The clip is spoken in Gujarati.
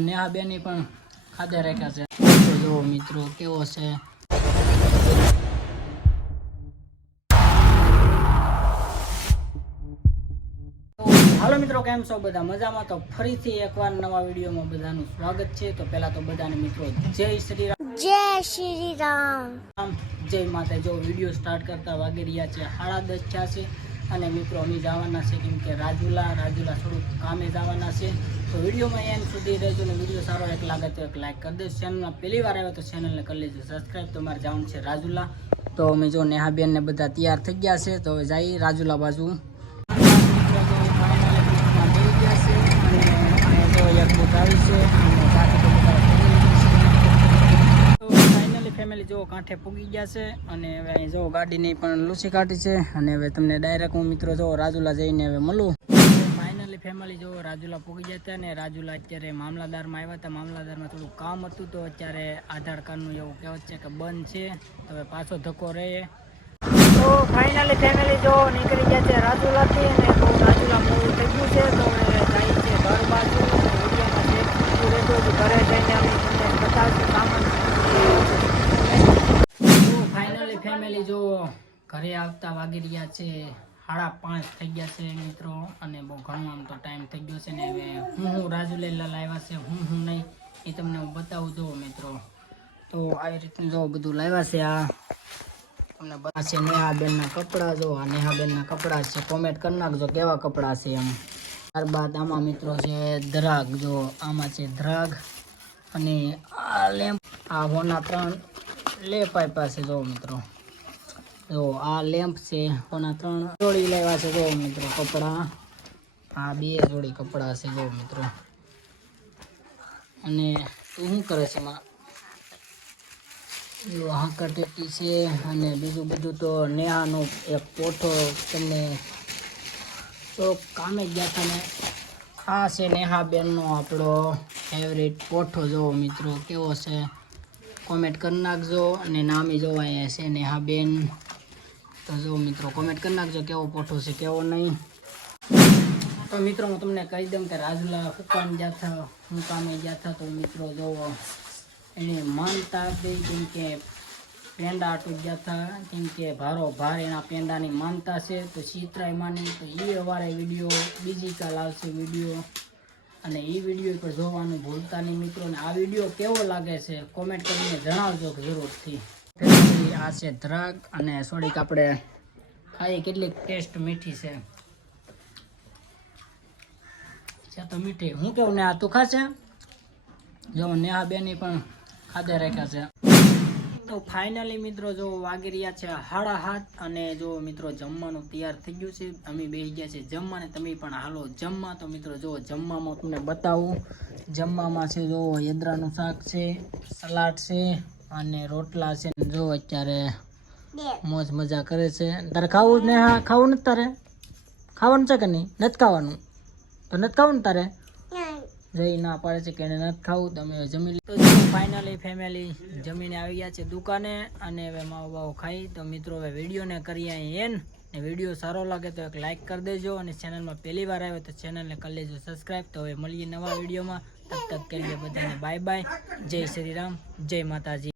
નેહા બેની પણ ખાધે રાખ્યા છે. તો જો મિત્રો કેવો છે. હાલો મિત્રો, કેમ છો બધા? મજામાં? તો ફરીથી એકવાર નવા વિડીયોમાં બધાનું સ્વાગત છે. તો પહેલા તો બધાને મિત્રો જય શ્રી રામ. જય શ્રી રામ. જય માતા. જો વિડીયો સ્ટાર્ટ કરતા વાગી રહ્યા છે 10:30 થયા છે અને મિત્રો અમે જવાના છે કેમ કે રાજુલા થોડુંક કામે જવાના છે. તો વિડીયોમાં એન્ડ સુધી રહેજો ને વિડીયો સારો એક લાગે તો એક લાઈક કરી દેજો. ચેનલમાં પહેલી વાર આવ્યો તો ચેનલને કરી લેજો સબસ્ક્રાઈબ. તો મારે જવાનું છે રાજુલા. તો અમે જો નેહાબેન ને બધા તૈયાર થઈ ગયા છે. તો હવે જઈએ રાજુલા બાજુ. ફેમિલી જો કાંઠે પૂગી ગયા છે અને હવે અહીં જો ગાડીની પણ લૂસી કાઢી છે અને હવે તમને ડાયરેક્ટ હું મિત્રો જો રાજુલા જઈને હવે મળું. ફાઇનલી ફેમિલી જો રાજુલા પૂગી ગયા હતા અને રાજુલા અત્યારે મામલાદારમાં આવ્યા હતા. મામલાદારમાં થોડું કામ હતું તો અત્યારે આધાર કાર્ડનું એવું કહેવત છે કે બંધ છે. તો હવે પાછો ધક્કો રહે. તો ફાઇનલી ફેમિલી જો નીકળી ગયા છે રાજુલાથી અને તો રાજુલા મોડું થઈ ગયું છે. તો હવે જાય છે ઘર બાજુ. ઘરે જઈને અમે તમને બતાવશું સામાન. ફાઇનલી ફેમિલી જો ઘરે આવતા વાગી રહ્યા છે 5:30 થઈ ગયા છે મિત્રો. અને બહુ ઘણું આમ તો ટાઈમ થઈ ગયો છે ને હવે હું રાજુલા લાવ્યા છે હું નહીં એ તમને હું બતાવું જો મિત્રો. તો આવી રીતનું જો બધું લાવ્યા છે. આ તમને બતાવશે નેહાબેનના કપડાં. જો આ નેહાબેનના કપડાં છે. કોમેન્ટ કરી નાખજો કેવા કપડાં છે એમ. ત્યારબાદ આમાં મિત્રો છે ધ્રાગ. જો આમાં છે ધ્રાગ અને આ લેમ્પ. આ હોના 3 લેમ્પ આપ્યા છે જો મિત્રો. જો આ લેમ્પ છે હોના 3 જોડી લાવ્યા છે જો મિત્રો કપડાં. આ 2 જોડી કપડાં છે જો મિત્રો. અને તું શું કરે છે એમાં જો હાંકર ટેટી છે અને બીજું બધું. તો નેહાનો એક પોઠો તમને તો કામે ગયા હતા ને આ છે નેહાબેનનો આપણો ફેવરેટ પોઠો. જો મિત્રો કેવો છે કોમેન્ટ કરી નાખજો. અને નામે જોવા અહીંયા છે નેહાબેન. તો જો મિત્રો કોમેન્ટ કરી નાખજો કેવો પોઠો છે કેવો નહીં. તો મિત્રો હું તમને કહી દઉં કે રાજુલા ફૂકાન ગયા હતા હું કામે ગયા હતા. તો મિત્રો જોવો એને માનતા આપી કેમ કે પેંડા આટું ગયા હતા કેમ કે ભારો ભાર એના પેંડાની માનતા છે. તો ચિત્રાય માની તો એ અવારે વિડીયો બીજી કાલ આવશે વિડીયો. અને એ વિડીયો પર જોવાનું ભૂલતા નહીં મિત્રો. અને આ વિડીયો કેવો લાગે છે કોમેન્ટ કરીને જણાવજો જરૂરથી. આ છે ધ્રાગ અને થોડીક આપણે ખાઈ કેટલીક ટેસ્ટ મીઠી છે તો મીઠી. હું કેવું ને આ તું ખાશે? જો નેહાબેની પણ ખાધે રાખ્યા છે. તો ફાઇનલી મિત્રો જો વાગી રહ્યા છે 7:30 અને જો મિત્રો જમવાનું તૈયાર થઈ ગયું છે. અમે બેસી ગયા છે જમવા ને તમે પણ હાલો જમવા. તો મિત્રો જો જમવામાં તમને બતાવું. જમવામાં છે જો યદ્રાનું શાક છે, સલાડ છે અને રોટલા છે. જો અત્યારે મોજ મજા કરે છે. તારે ખાવું ને? હા ખાવું નથી તારે? ખાવાનું છે કે નહીં? નથી ખાવાનું તો નથી ખાવું ને તારે? જઈ ના પાડે છે કે એને નથી ખાવું. તમે જમી લો. ફાઇનલી ફેમિલી જમીને આવી ગયા છે દુકાને અને હવે માવો બાવો ખાઈ. તો મિત્રો હવે વિડીયોને કરીએ અહીં ને વિડીયો સારો લાગે તો એક લાઈક કરી દેજો. અને ચેનલમાં પહેલી વાર આવ્યો તો ચેનલને કરી લેજો સબસ્ક્રાઈબ. તો હવે મળીએ નવા વિડીયોમાં. તબ તક કે લીએ બધાને બાય બાય. જય શ્રી રામ, જય માતાજી.